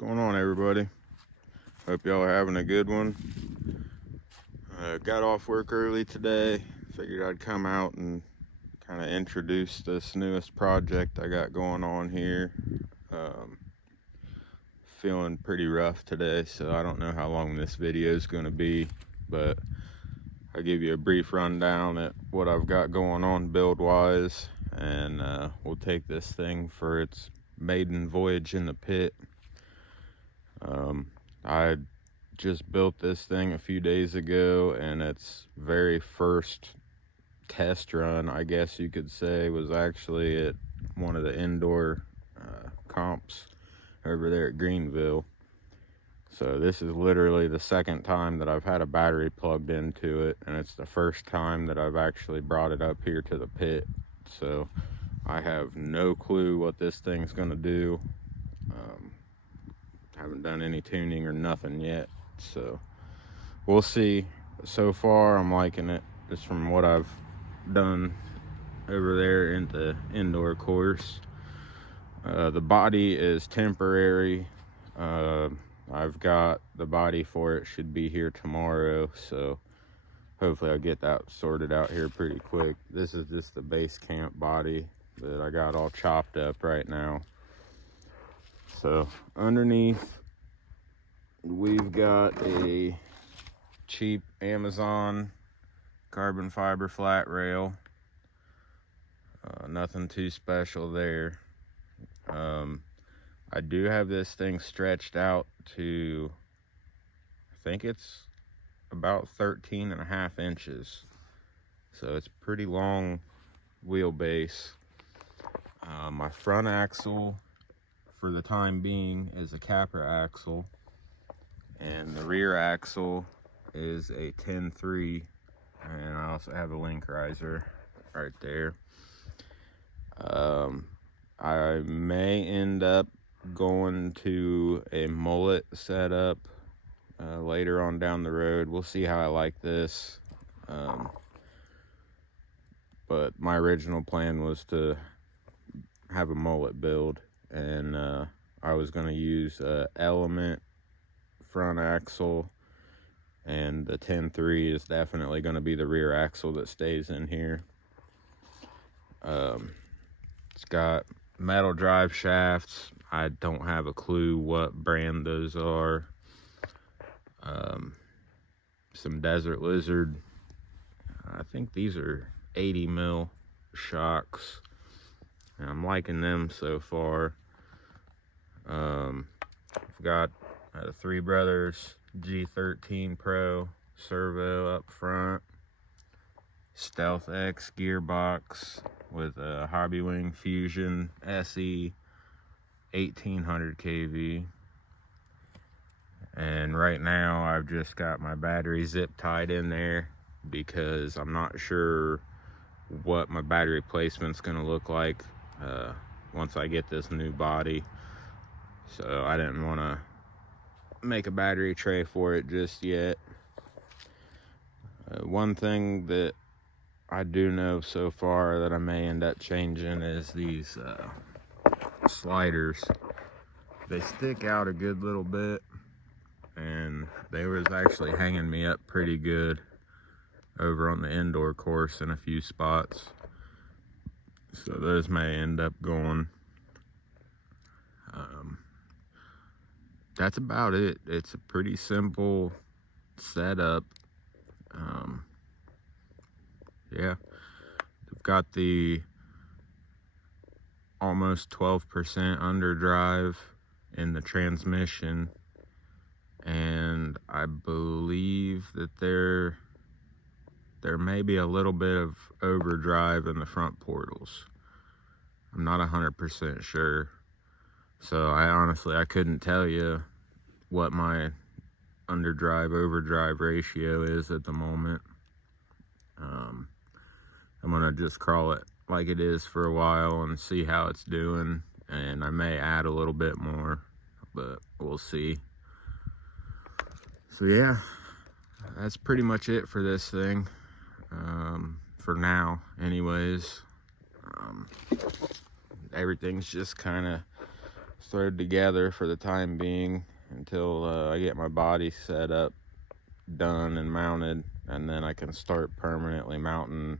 going on, everybody? Hope y'all are having a good one. Got off work early today. Figured I'd come out and kind of introduce this newest project I got going on here. Feeling pretty rough today, so I don't know how long this video is going to be, but I'll give you a brief rundown at what I've got going on build-wise, and we'll take this thing for its maiden voyage in the pit. I just built this thing a few days ago, and its very first test run, I guess you could say, was actually at one of the indoor comps over there at Greenville. So this is literally the second time that I've had a battery plugged into it, and it's the first time that I've actually brought it up here to the pit. So I have no clue what this thing's gonna do. Haven't done any tuning or nothing yet, so we'll see. So far I'm liking it, just from what I've done over there in the indoor course. The body is temporary. I've got the body for it, should be here tomorrow, so hopefully I'll get that sorted out here pretty quick. This is just the base camp body that I got all chopped up right now. So underneath, we've got a cheap Amazon carbon fiber flat rail. Nothing too special there. I do have this thing stretched out to, I think it's about 13.5 inches. So it's pretty long wheelbase. My front axle, for the time being, is a capper axle, and the rear axle is a 10-3, and I also have a link riser right there. I may end up going to a mullet setup later on down the road. We'll see how I like this. But my original plan was to have a mullet build, and I was going to use Element front axle, and the 10-3 is definitely going to be the rear axle that stays in here. It's got metal drive shafts. I don't have a clue what brand those are. Some Desert Lizard, I think these are 80 mil shocks, and I'm liking them so far. I've got a Three Brothers G13 Pro servo up front, Stealth X gearbox with a Hobbywing Fusion SE 1800 kV. And right now I've just got my battery zip tied in there because I'm not sure what my battery placement's gonna look like once I get this new body. So I didn't want to make a battery tray for it just yet. One thing that I do know so far that I may end up changing is these sliders. They stick out a good little bit, and they was actually hanging me up pretty good over on the indoor course in a few spots. So those may end up going. That's about it. It's a pretty simple setup. Yeah, we've got the almost 12% underdrive in the transmission, and I believe that there may be a little bit of overdrive in the front portals. I'm not 100% sure, so I couldn't tell you what my underdrive overdrive ratio is at the moment. I'm gonna just crawl it like it is for a while and see how it's doing, and I may add a little bit more, but we'll see. So yeah, that's pretty much it for this thing, for now anyways. Everything's just kind of thrown together for the time being until I get my body set up, done and mounted, and then I can start permanently mounting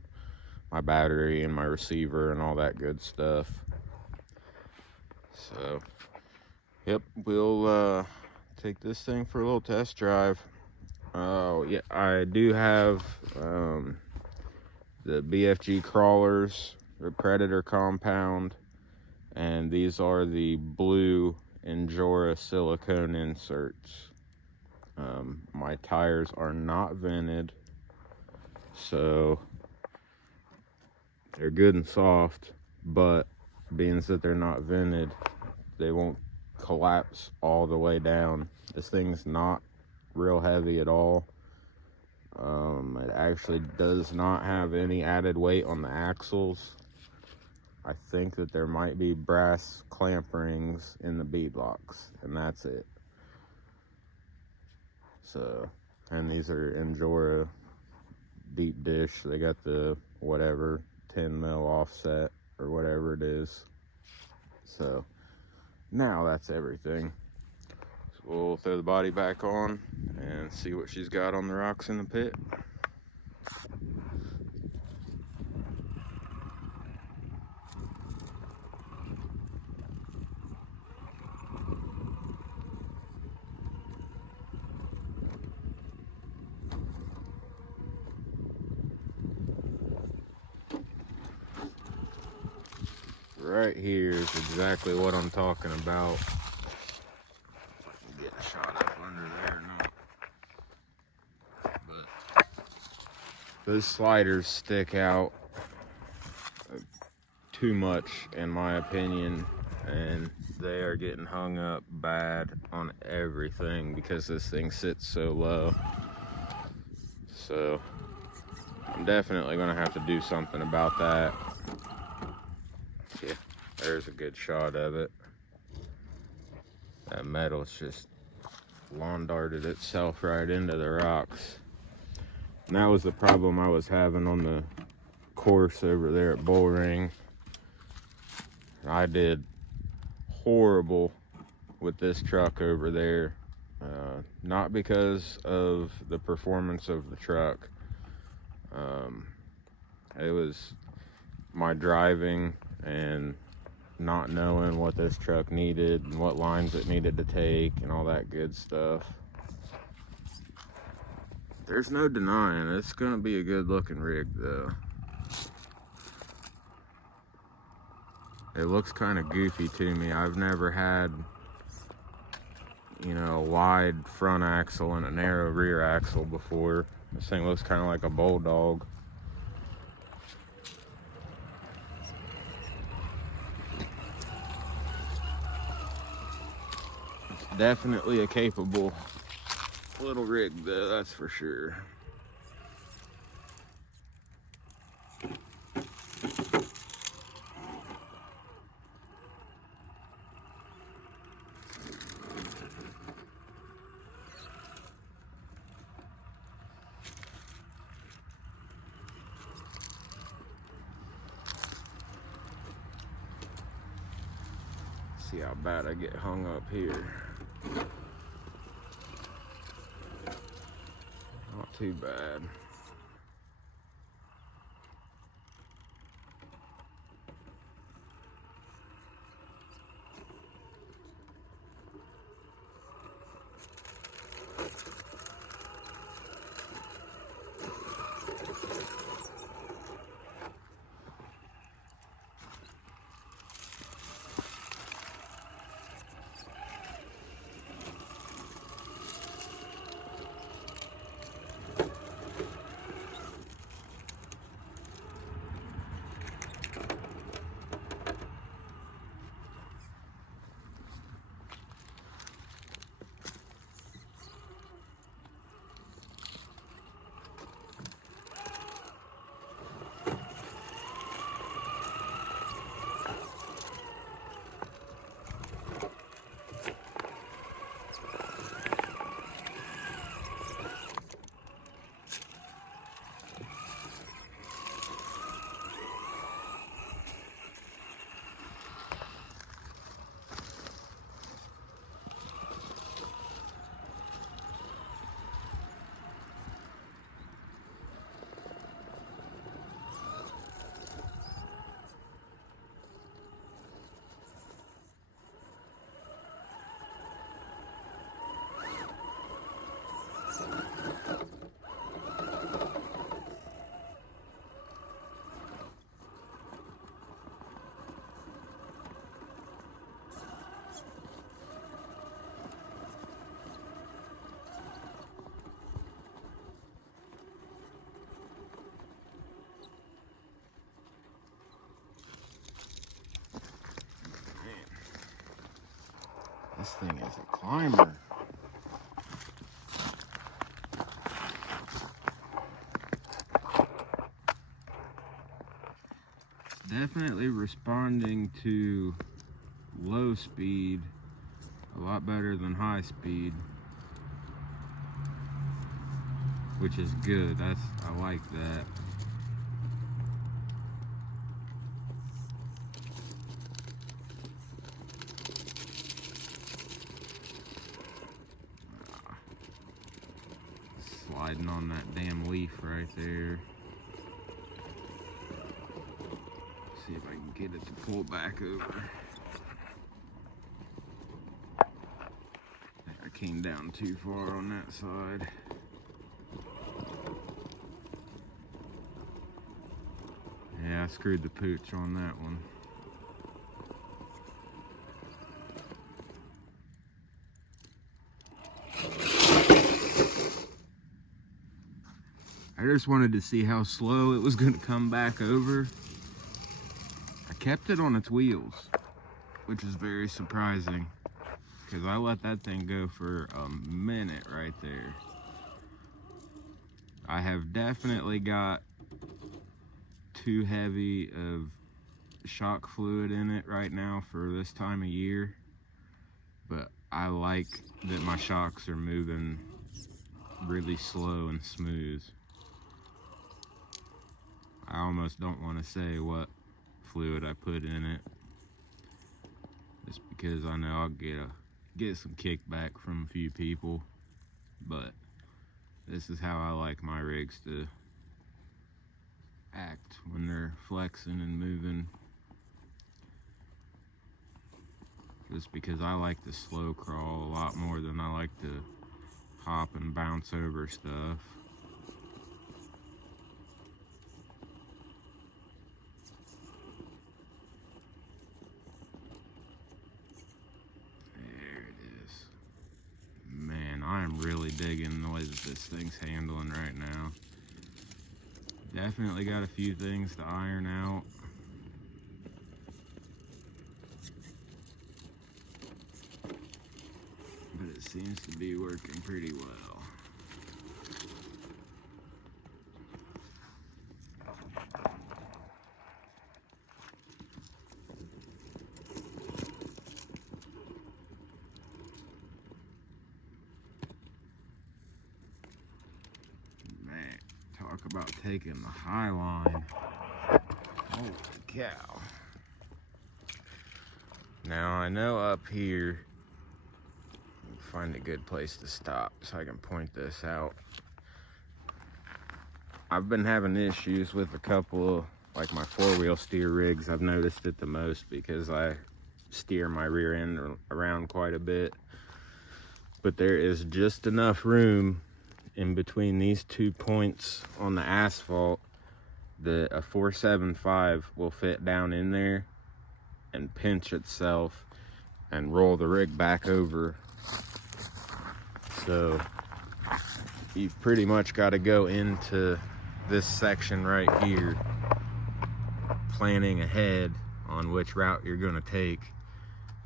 my battery and my receiver and all that good stuff. So yep, we'll take this thing for a little test drive. Oh yeah, I do have the BFG crawlers, the Predator compound, and these are the blue Injora silicone inserts. My tires are not vented, so they're good and soft, but being that they're not vented, they won't collapse all the way down. This thing's not real heavy at all. It actually does not have any added weight on the axles. I think that there might be brass clamp rings in the bead locks, and that's it. So, and these are Injora deep dish. They got the whatever 10 mil offset or whatever it is. So now that's everything. So we'll throw the body back on and see what she's got on the rocks in the pit. Right here is exactly what I'm talking about. Get a shot up under there or not. But those sliders stick out too much in my opinion, and they are getting hung up bad on everything because this thing sits so low. So I'm definitely gonna have to do something about that. Yeah, there's a good shot of it. That metal's just lawn darted itself right into the rocks. And that was the problem I was having on the course over there at Bullring. I did horrible with this truck over there. Not because of the performance of the truck. It was my driving and not knowing what this truck needed and what lines it needed to take and all that good stuff. There's no denying it's gonna be a good looking rig though. It looks kind of goofy to me. I've never had, you know, a wide front axle and a narrow rear axle before. This thing looks kind of like a bulldog. It's definitely a capable little rig though, that's for sure. See how bad I get hung up here. Not too bad. This thing is a climber. Definitely responding to low speed a lot better than high speed, which is good. I like that. Sliding on that damn leaf right there. See if I can get it to pull back over. I came down too far on that side. Yeah, I screwed the pooch on that one. I just wanted to see how slow it was going to come back over. I kept it on its wheels, which is very surprising, because I let that thing go for a minute right there. I have definitely got too heavy of shock fluid in it right now for this time of year, but I like that my shocks are moving really slow and smooth. I almost don't want to say what fluid I put in it, just because I know I'll get some kickback from a few people, but this is how I like my rigs to act when they're flexing and moving, just because I like to slow crawl a lot more than I like to hop and bounce over stuff. I'm really digging the way that this thing's handling right now. Definitely got a few things to iron out. But it seems to be working pretty well. Talk about taking the high line. Holy cow. Now I know up here, find a good place to stop so I can point this out. I've been having issues with a couple of, like my 4-wheel steer rigs. I've noticed it the most because I steer my rear end around quite a bit. But there is just enough room in between these 2 points on the asphalt that a 475 will fit down in there and pinch itself and roll the rig back over. So you've pretty much got to go into this section right here planning ahead on which route you're going to take.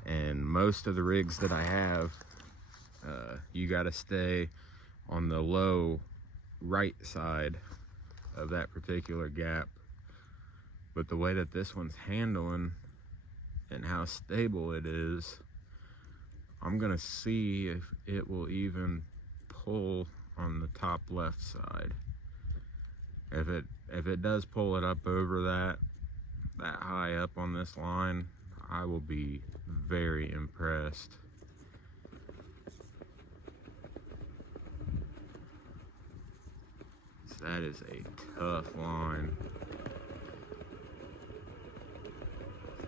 And most of the rigs that I have, you got to stay on the low right side of that particular gap. But the way that this one's handling and how stable it is, I'm gonna see if it will even pull on the top left side. If it does pull it up over that high up on this line, I will be very impressed. That is a tough line.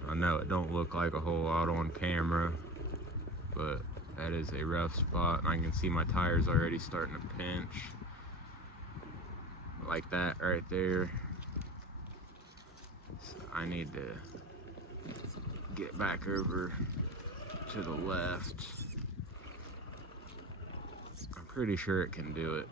I know it don't look like a whole lot on camera, but that is a rough spot, and I can see my tires already starting to pinch. Like that right there. So I need to get back over to the left. I'm pretty sure it can do it.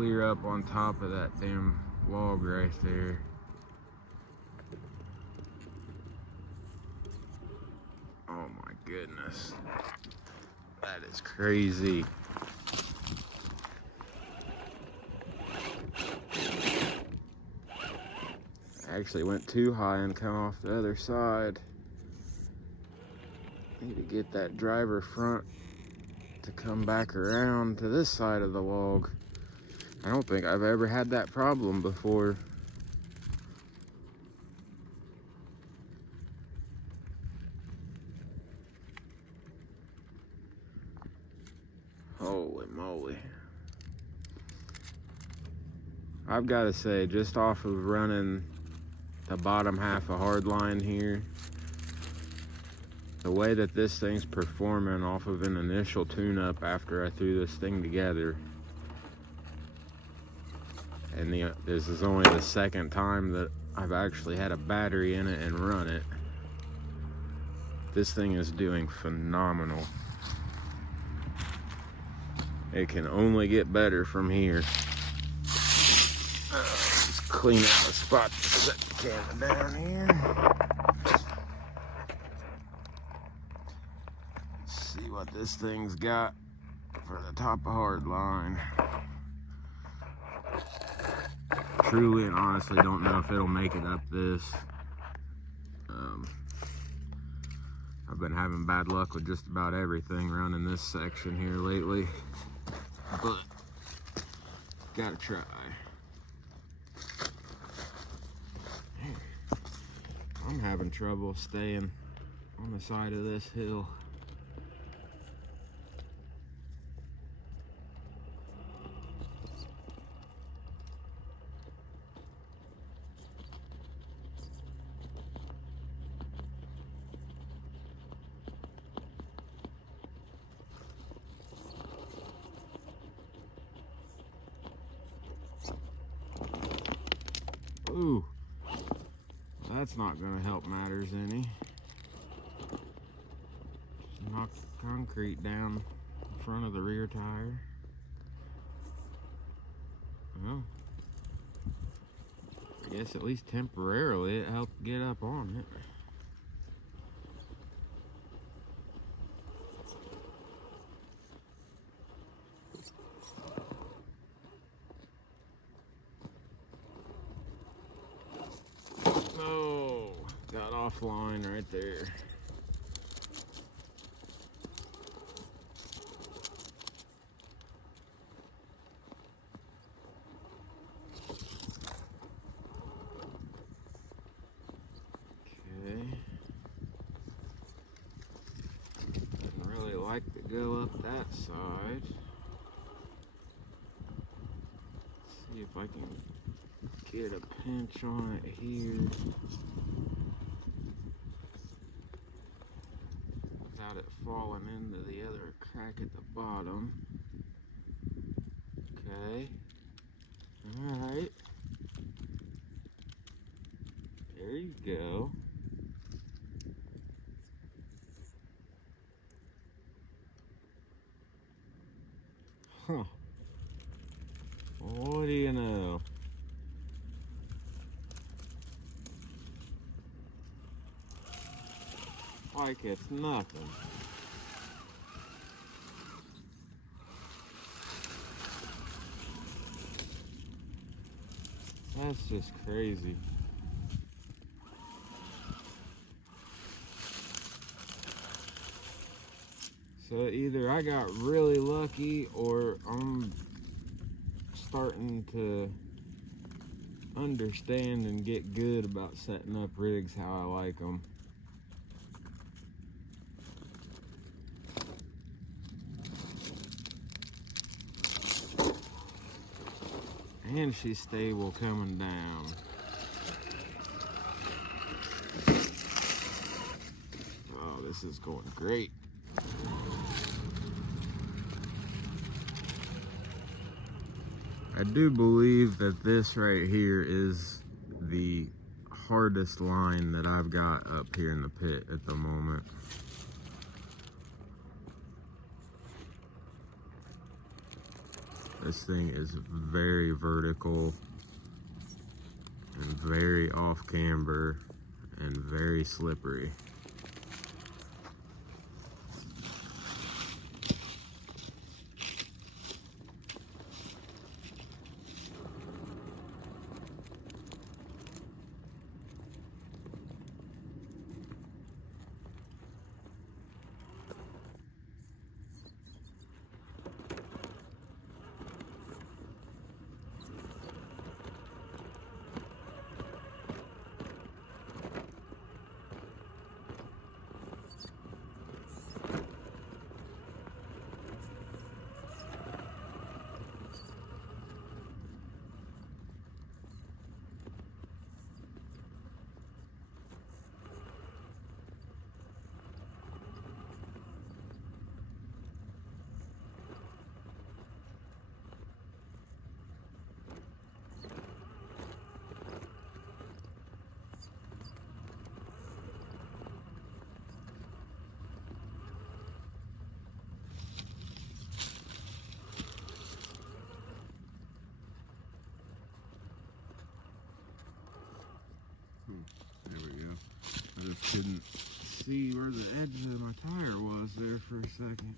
clear up on top of that damn log right there. Oh my goodness. That is crazy. I actually went too high and come off the other side. Need to get that driver front to come back around to this side of the log. I don't think I've ever had that problem before. Holy moly. I've got to say, just off of running the bottom half of hardline here, the way that this thing's performing off of an initial tune-up after I threw this thing together, and this is only the second time that I've actually had a battery in it and run it, this thing is doing phenomenal. It can only get better from here. Just clean out the spot to set the camera down here. See what this thing's got for the top of hard line. Truly and honestly don't know if it'll make it up this. I've been having bad luck with just about everything running this section here lately, but gotta try. I'm having trouble staying on the side of this hill. Ooh, that's not gonna help matters any. Just knock the concrete down in front of the rear tire. Well, I guess at least temporarily it helped get up on it. Oh, got offline right there. Okay. I'd really like to go up that side. See if I can get a pinch on it here without it falling into the other crack at the bottom. Okay. Alright. There you go. Huh. What do you know? Like it's nothing. That's just crazy. So either I got really lucky or I'm starting to understand and get good about setting up rigs how I like them. And she's stable coming down. Oh, this is going great. I do believe that this right here is the hardest line that I've got up here in the pit at the moment. This thing is very vertical and very off camber and very slippery. There we go. I just couldn't see where the edge of my tire was there for a second.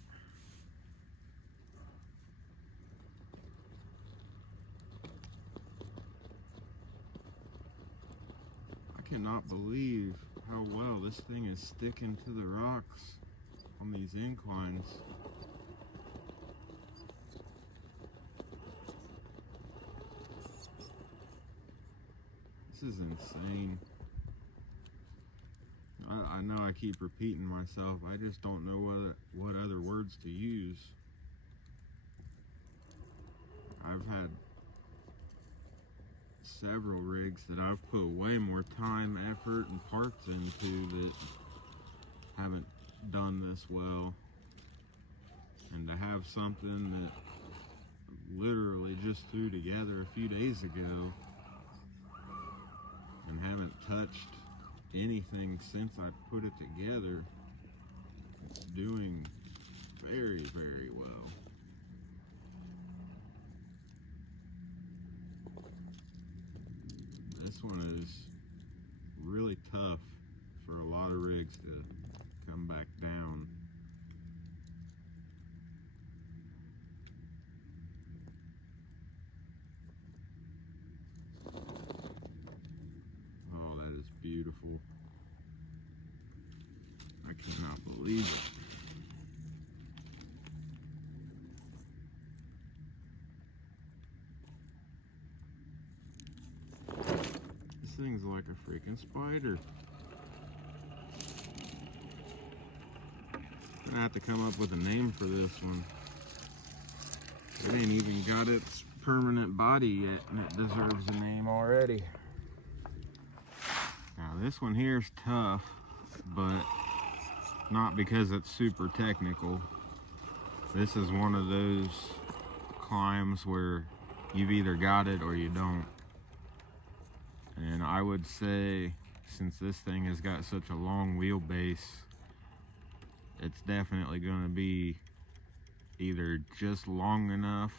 I cannot believe how well this thing is sticking to the rocks on these inclines. This is insane. I know I keep repeating myself. I just don't know what other words to use. I've had several rigs that I've put way more time, effort, and parts into that haven't done this well. And to have something that literally just threw together a few days ago and haven't touched anything since I put it together, it's doing very, very well. This one is really tough for a lot of rigs to come back down. Oh, that is beautiful. I cannot believe it. This thing's like a freaking spider. I'm gonna have to come up with a name for this one. It ain't even got its permanent body yet, and it deserves a name already. Now this one here is tough, but not because it's super technical. This is one of those climbs where you've either got it or you don't. And I would say, since this thing has got such a long wheelbase, it's definitely going to be either just long enough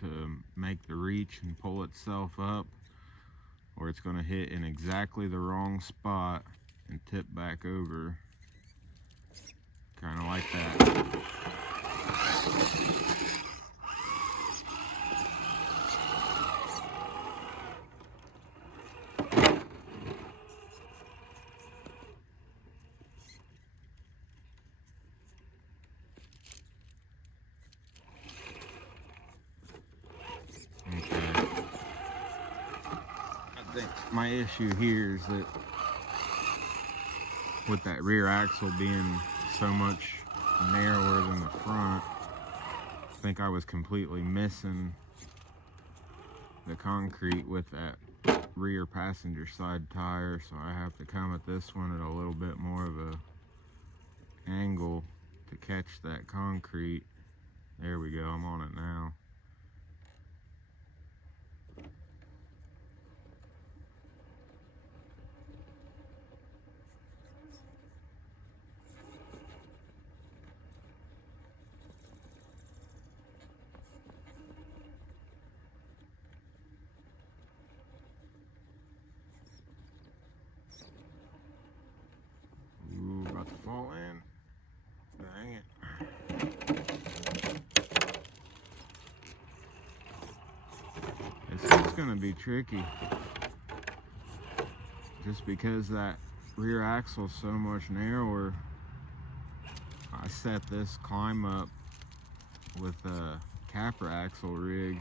to make the reach and pull itself up, or it's going to hit in exactly the wrong spot and tip back over, kind of like that. I think my issue here is that with that rear axle being so much narrower than the front, I think I was completely missing the concrete with that rear passenger side tire, so I have to come at this one at a little bit more of a angle to catch that concrete. There we go, I'm on it now. gonna be tricky. Just because that rear axle is so much narrower. I set this climb up with a capper axle rig.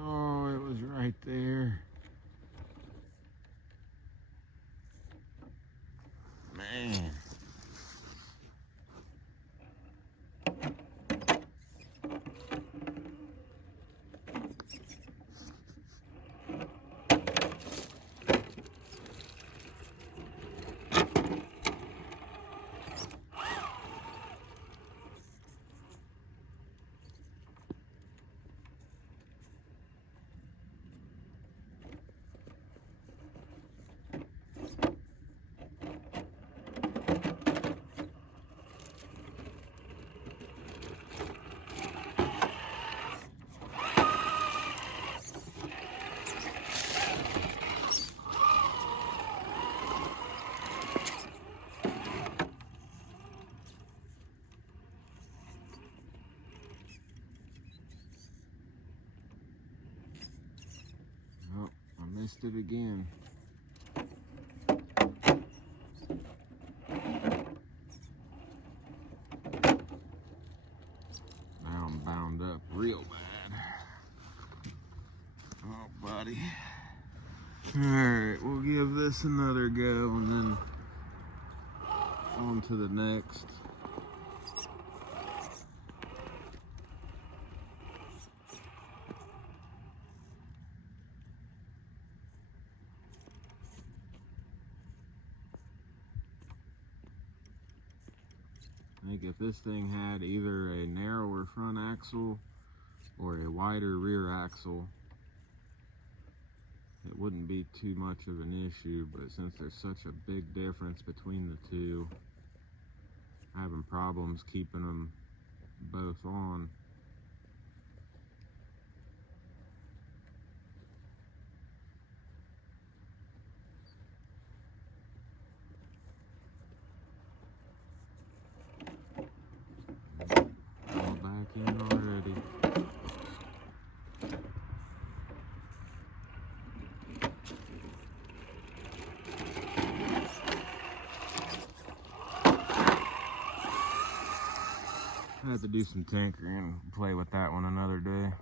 Oh, it was right there. Man. Oh, I missed it again. Now I'm bound up real bad. Oh, buddy. Alright, we'll give this another go and then on to the next. I think if this thing had either a narrower front axle or a wider rear axle, it wouldn't be too much of an issue, but since there's such a big difference between the two, I'm having problems keeping them both on. All back in already. I have to do some tinkering and play with that one another day.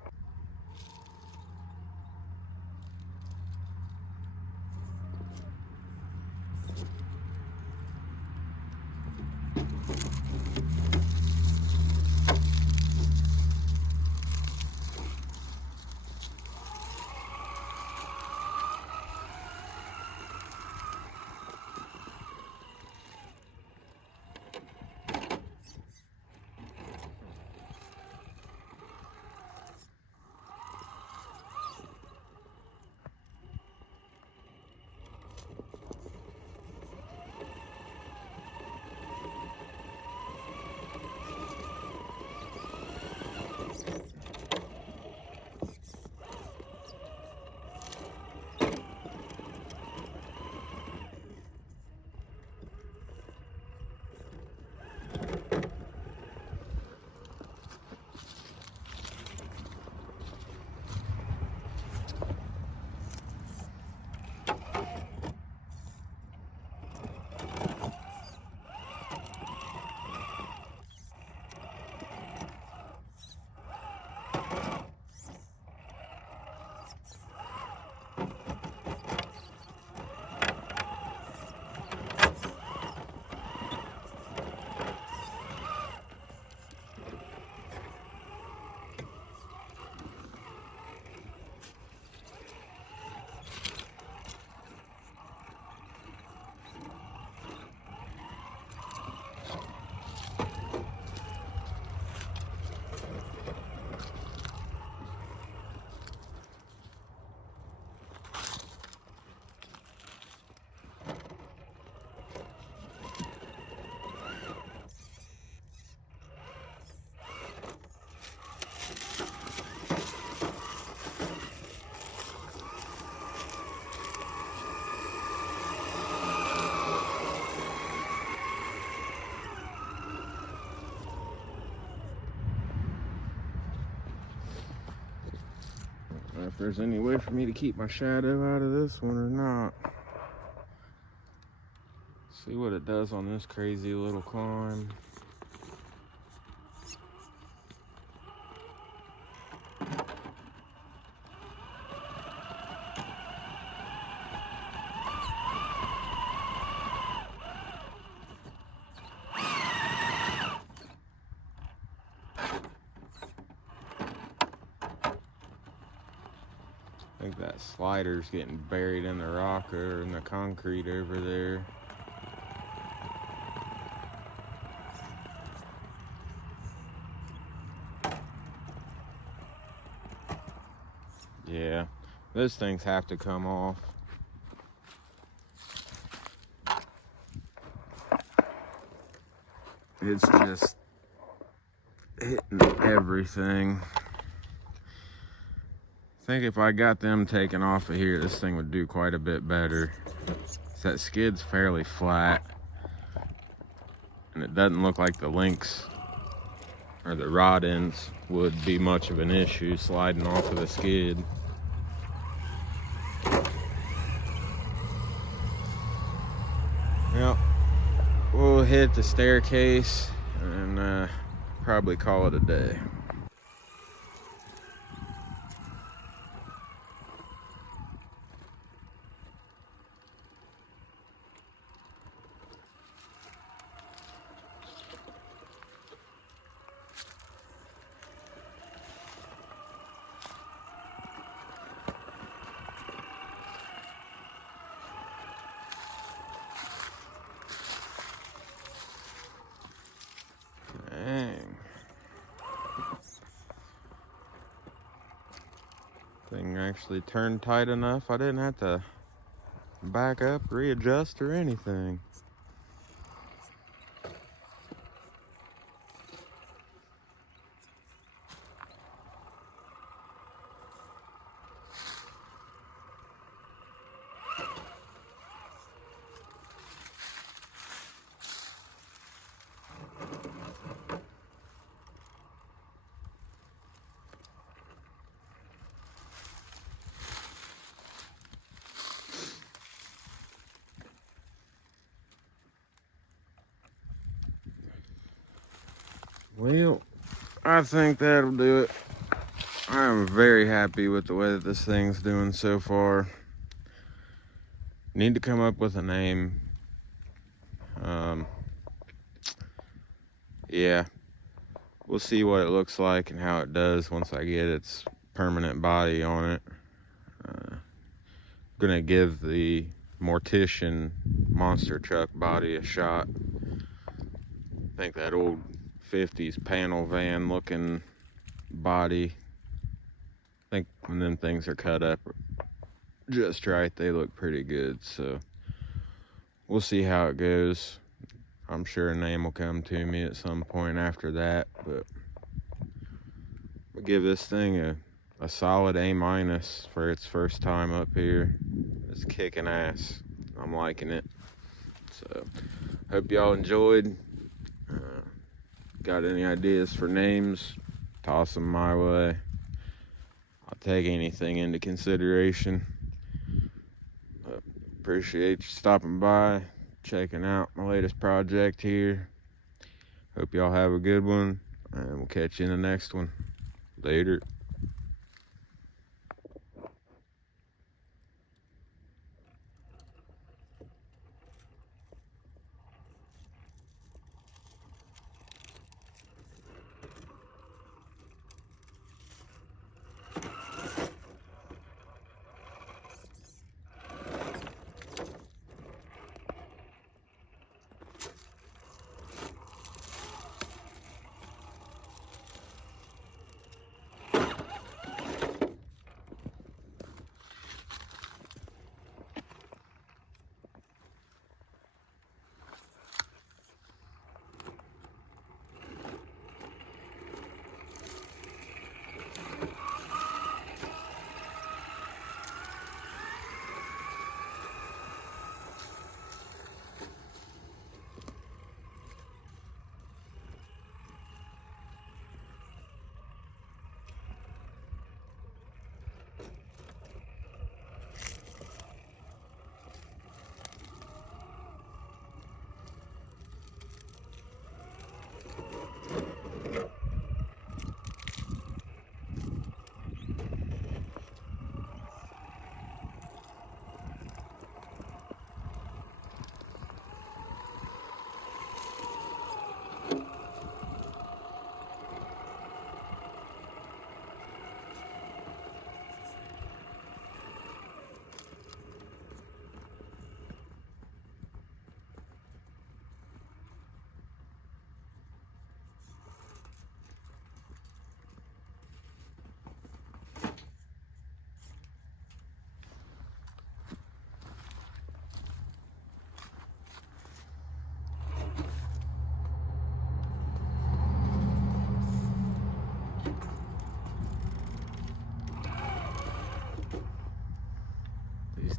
know if there's any way for me to keep my shadow out of this one or not. See what it does on this crazy little climb. I think that slider's getting buried in the rock or in the concrete over there. Yeah, those things have to come off. It's just hitting everything. I think if I got them taken off of here, this thing would do quite a bit better. That skid's fairly flat, and it doesn't look like the links or the rod ends would be much of an issue sliding off of the skid. Well, we'll hit the staircase and probably call it a day. Dang. Thing actually turned tight enough I didn't have to back up, readjust, or anything. Well, I think that'll do it. I am very happy with the way that this thing's doing so far. Need to come up with a name. Yeah, we'll see what it looks like and how it does once I get its permanent body on it. Gonna give the Mortician monster truck body a shot. I think that old 50s panel van looking body, I think when them things are cut up just right, they look pretty good. So we'll see how it goes. I'm sure a name will come to me at some point after that, but we'll give this thing a solid A- for its first time up here. It's kicking ass. I'm liking it. So hope y'all enjoyed. Got any ideas for names, toss them my way. I'll take anything into consideration. Appreciate you stopping by, checking out my latest project here. Hope y'all have a good one, and we'll catch you in the next one. Later.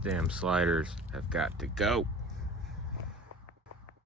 damn sliders have got to go.